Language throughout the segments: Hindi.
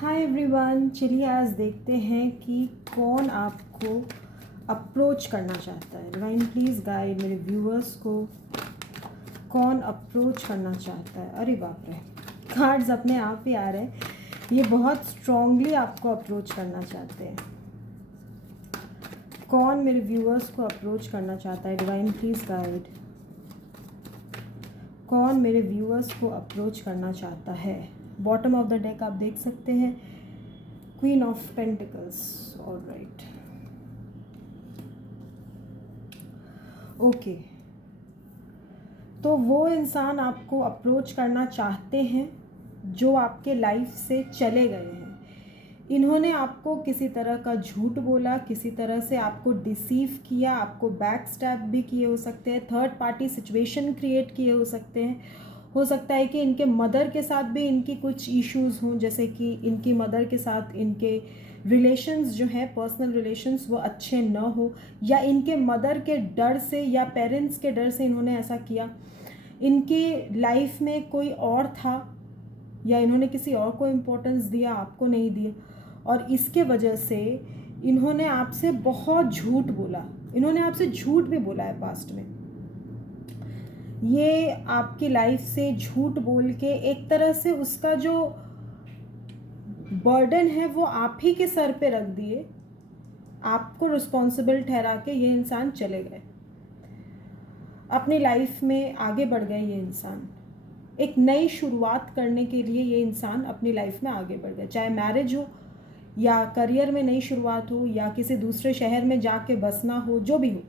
हाय एवरीवन, चलिए आज देखते हैं कि कौन आपको अप्रोच करना चाहता है। डिवाइन प्लीज़ गाइड मेरे व्यूअर्स को, कौन अप्रोच करना चाहता है। अरे बाप रे, कार्ड्स अपने आप ही आ रहे हैं। ये बहुत स्ट्रांगली आपको अप्रोच करना चाहते हैं। कौन मेरे व्यूअर्स को अप्रोच करना चाहता है। डिवाइन प्लीज़ गाइड, कौन मेरे व्यूअर्स को अप्रोच करना चाहता है। बॉटम ऑफ द डेक आप देख सकते हैं, queen of pentacles. Alright, okay, तो वो इंसान आपको अप्रोच करना चाहते हैं जो आपके लाइफ से चले गए हैं। इन्होंने आपको किसी तरह का झूठ बोला, किसी तरह से आपको डिसीव किया, आपको बैक स्टैप भी किए हो सकते हैं, थर्ड पार्टी सिचुएशन क्रिएट किए हो सकते हैं। हो सकता है कि इनके मदर के साथ भी इनकी कुछ इश्यूज़ हों, जैसे कि इनकी मदर के साथ इनके रिलेशंस जो हैं, पर्सनल रिलेशंस, वो अच्छे न हो, या इनके मदर के डर से या पेरेंट्स के डर से इन्होंने ऐसा किया। इनकी लाइफ में कोई और था या इन्होंने किसी और को इम्पोर्टेंस दिया, आपको नहीं दिया, और इसके वजह से इन्होंने आपसे बहुत झूठ बोला। इन्होंने आपसे झूठ भी बोला है पास्ट में। ये आपकी लाइफ से झूठ बोल के एक तरह से उसका जो बर्डन है वो आप ही के सर पे रख दिए, आपको रिस्पॉन्सिबल ठहरा के ये इंसान चले गए। अपनी लाइफ में आगे बढ़ गए ये इंसान। एक नई शुरुआत करने के लिए ये इंसान अपनी लाइफ में आगे बढ़ गए, चाहे मैरिज हो या करियर में नई शुरुआत हो या किसी दूसरे शहर में जाके बसना हो, जो भी हो,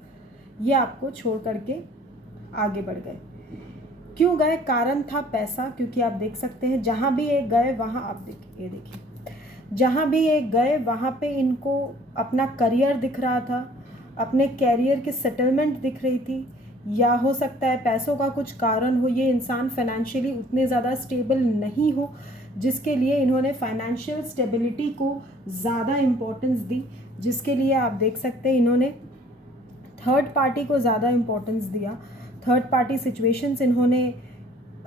ये आपको छोड़ करके आगे बढ़ गए। क्यों गए? कारण था पैसा, क्योंकि आप देख सकते हैं जहाँ भी ये गए वहाँ आप देखिए, ये देखिए, जहाँ भी ये गए वहाँ पे इनको अपना करियर दिख रहा था, अपने कैरियर की सेटलमेंट दिख रही थी, या हो सकता है पैसों का कुछ कारण हो, ये इंसान फाइनेंशियली उतने ज़्यादा स्टेबल नहीं हो, जिसके लिए इन्होंने फाइनेंशियल स्टेबिलिटी को ज़्यादा इम्पोर्टेंस दी, जिसके लिए आप देख सकते हैं इन्होंने थर्ड पार्टी को ज़्यादा इम्पोर्टेंस दिया। थर्ड पार्टी सिचुएशंस इन्होंने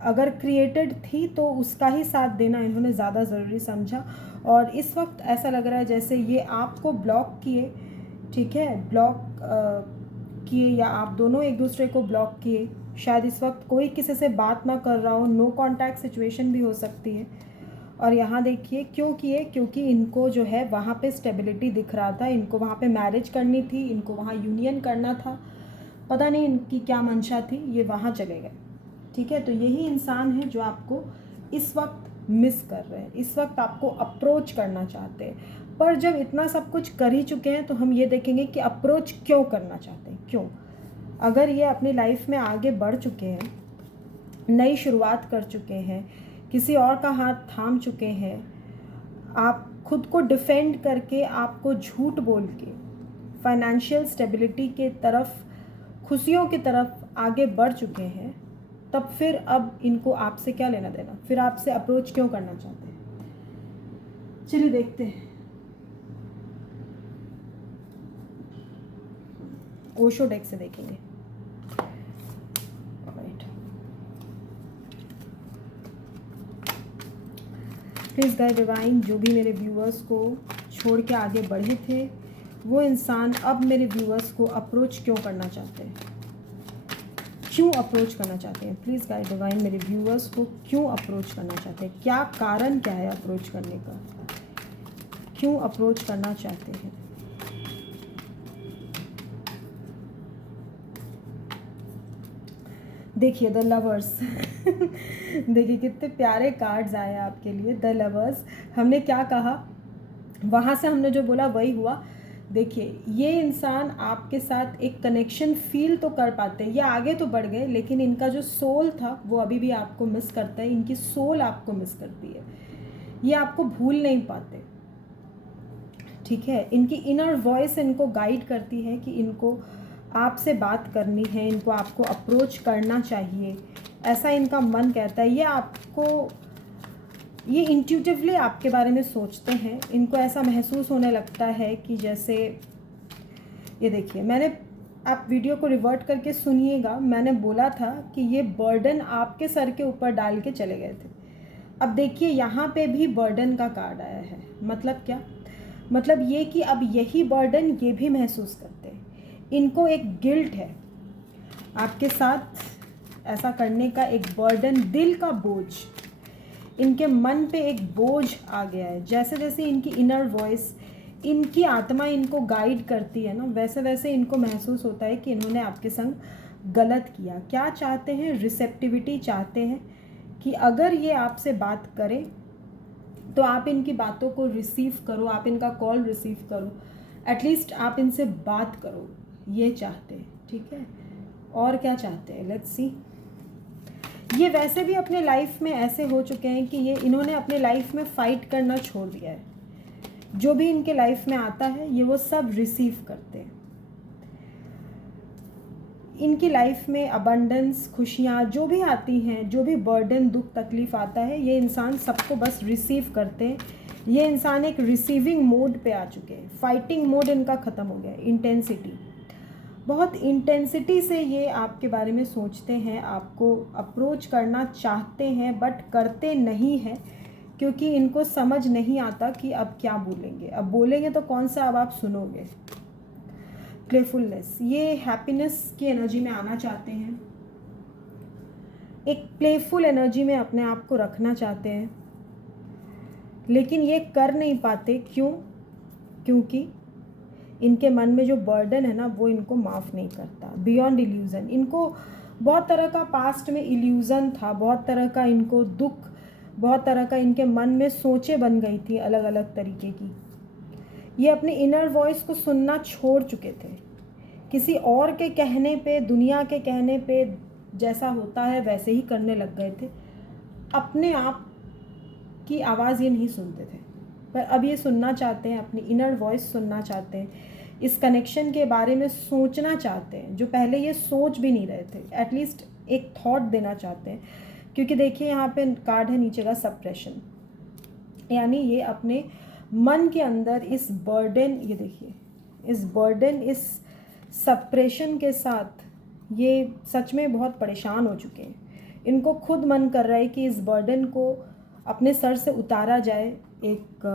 अगर क्रिएटेड थी तो उसका ही साथ देना इन्होंने ज़्यादा ज़रूरी समझा। और इस वक्त ऐसा लग रहा है जैसे ये आपको ब्लॉक किए, ठीक है, ब्लॉक किए, या आप दोनों एक दूसरे को ब्लॉक किए। शायद इस वक्त कोई किसी से बात ना कर रहा हो, नो कांटेक्ट सिचुएशन भी हो सकती है। और यहाँ देखिए क्यों किए, क्योंकि इनको जो है वहाँ पे स्टेबिलिटी दिख रहा था, इनको वहाँ पे मैरिज करनी थी, इनको वहाँ यूनियन करना था, पता नहीं इनकी क्या मंशा थी, ये वहाँ चले गए। ठीक है, तो यही इंसान है जो आपको इस वक्त मिस कर रहे हैं, इस वक्त आपको अप्रोच करना चाहते हैं। पर जब इतना सब कुछ कर ही चुके हैं तो हम ये देखेंगे कि अप्रोच क्यों करना चाहते हैं, क्यों। अगर ये अपनी लाइफ में आगे बढ़ चुके हैं, नई शुरुआत कर चुके हैं, किसी और का हाथ थाम चुके हैं, आप खुद को डिफेंड करके, आपको झूठ बोल के फाइनेंशियल स्टेबिलिटी के तरफ, खुशियों की तरफ आगे बढ़ चुके हैं, तब फिर अब इनको आपसे क्या लेना देना, फिर आपसे अप्रोच क्यों करना चाहते हैं। चलिए देखते हैं, ओशो डेक से देखेंगे। प्लीज़ गाइड डिवाइन, जो भी मेरे व्यूअर्स को छोड़ के आगे बढ़े थे वो इंसान अब मेरे व्यूअर्स को अप्रोच क्यों करना चाहते हैं, क्यों अप्रोच करना चाहते हैं। प्लीज़ गाइड डिवाइन, मेरे व्यूअर्स को क्यों अप्रोच करना चाहते हैं, क्या कारण क्या है अप्रोच करने का, क्यों अप्रोच करना चाहते हैं। देखिए द लवर्स देखिए कितने प्यारे कार्ड्स आए आपके लिए। द लवर्स, हमने क्या कहा, वहाँ से हमने जो बोला वही हुआ। देखिए ये इंसान आपके साथ एक कनेक्शन फील तो कर पाते हैं, ये आगे तो बढ़ गए, लेकिन इनका जो सोल था वो अभी भी आपको मिस करता है, इनकी सोल आपको मिस करती है, ये आपको भूल नहीं पाते। ठीक है, इनकी इनर वॉइस इनको गाइड करती है कि इनको आपसे बात करनी है, इनको आपको अप्रोच करना चाहिए, ऐसा इनका मन कहता है। ये इंट्यूटिवली आपके बारे में सोचते हैं, इनको ऐसा महसूस होने लगता है कि जैसे, ये देखिए, मैंने, आप वीडियो को रिवर्ट करके सुनिएगा, मैंने बोला था कि ये बर्डन आपके सर के ऊपर डाल के चले गए थे। अब देखिए यहाँ पे भी बर्डन का कार्ड आया है। मतलब क्या? मतलब ये कि अब यही बर्डन ये भी महसूस करते हैं, इनको एक गिल्ट है आपके साथ ऐसा करने का, एक बर्डन, दिल का बोझ, इनके मन पे एक बोझ आ गया है। जैसे जैसे इनकी इनर वॉइस, इनकी आत्मा इनको गाइड करती है ना, वैसे वैसे इनको महसूस होता है कि इन्होंने आपके संग गलत किया। क्या चाहते हैं? रिसेप्टिविटी चाहते हैं कि अगर ये आपसे बात करें तो आप इनकी बातों को रिसीव करो, आप इनका कॉल रिसीव करो, एटलीस्ट आप इनसे बात करो, ये चाहते हैं। ठीक है, और क्या चाहते हैं? Let's see. ये वैसे भी अपने लाइफ में ऐसे हो चुके हैं कि ये इन्होंने अपने लाइफ में फ़ाइट करना छोड़ दिया है। जो भी इनके लाइफ में आता है ये वो सब रिसीव करते हैं। इनकी लाइफ में अबंडेंस, खुशियाँ जो भी आती हैं, जो भी बर्डन, दुख, तकलीफ़ आता है, ये इंसान सबको बस रिसीव करते हैं। ये इंसान एक रिसीविंग मोड पे आ चुके हैं। फाइटिंग मोड इनका ख़त्म हो गया है। इंटेंसिटी, बहुत इंटेंसिटी से ये आपके बारे में सोचते हैं, आपको अप्रोच करना चाहते हैं बट करते नहीं हैं, क्योंकि इनको समझ नहीं आता कि अब क्या बोलेंगे। अब बोलेंगे तो कौन सा अब आप सुनोगे। प्लेफुलनेस, ये हैप्पीनेस की एनर्जी में आना चाहते हैं, एक प्लेफुल एनर्जी में अपने आप को रखना चाहते हैं, लेकिन ये कर नहीं पाते। क्यों? क्योंकि इनके मन में जो बर्डन है ना वो इनको माफ़ नहीं करता। बियॉन्ड इल्यूज़न, इनको बहुत तरह का पास्ट में इल्यूज़न था, बहुत तरह का इनको दुख, बहुत तरह का इनके मन में सोचें बन गई थी अलग अलग तरीके की। ये अपने इनर वॉइस को सुनना छोड़ चुके थे। किसी और के कहने पे, दुनिया के कहने पे जैसा होता है वैसे ही करने लग गए थे। अपने आप की आवाज़ ये नहीं सुनते थे, पर अब ये सुनना चाहते हैं, अपनी इनर वॉइस सुनना चाहते हैं, इस कनेक्शन के बारे में सोचना चाहते हैं जो पहले ये सोच भी नहीं रहे थे। एटलीस्ट एक थॉट देना चाहते हैं, क्योंकि देखिए यहाँ पे कार्ड है नीचे का सप्रेशन, यानी ये अपने मन के अंदर इस बर्डन, ये देखिए इस बर्डन, इस सप्रेशन के साथ ये सच में बहुत परेशान हो चुके हैं। इनको खुद मन कर रहा है कि इस बर्डन को अपने सर से उतारा जाए, एक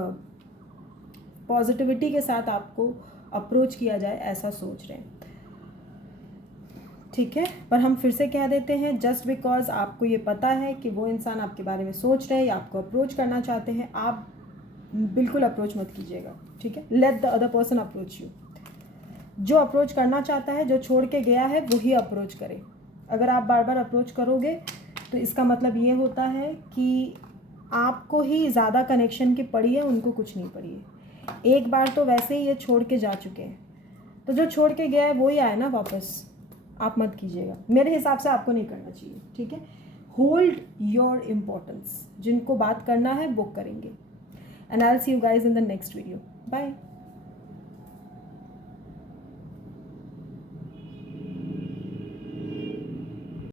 पॉजिटिविटी के साथ आपको अप्रोच किया जाए, ऐसा सोच रहे हैं। ठीक है, पर हम फिर से कह देते हैं, जस्ट बिकॉज आपको ये पता है कि वो इंसान आपके बारे में सोच रहे हैं या आपको अप्रोच करना चाहते हैं, आप बिल्कुल अप्रोच मत कीजिएगा। ठीक है, let the other person approach you. जो अप्रोच करना चाहता है, जो छोड़ के गया है, वही अप्रोच करे। अगर आप बार बार अप्रोच करोगे तो इसका मतलब ये होता है कि आपको ही ज़्यादा कनेक्शन की पड़ी है, उनको कुछ नहीं पड़ी है। एक बार तो वैसे ही ये छोड़ के जा चुके हैं, तो जो छोड़ के गया है वो ही आए ना वापस। आप मत कीजिएगा, मेरे हिसाब से आपको नहीं करना चाहिए। ठीक है, होल्ड योर इम्पोर्टेंस। जिनको बात करना है वो करेंगे। And I will see you guys in the next video. Bye.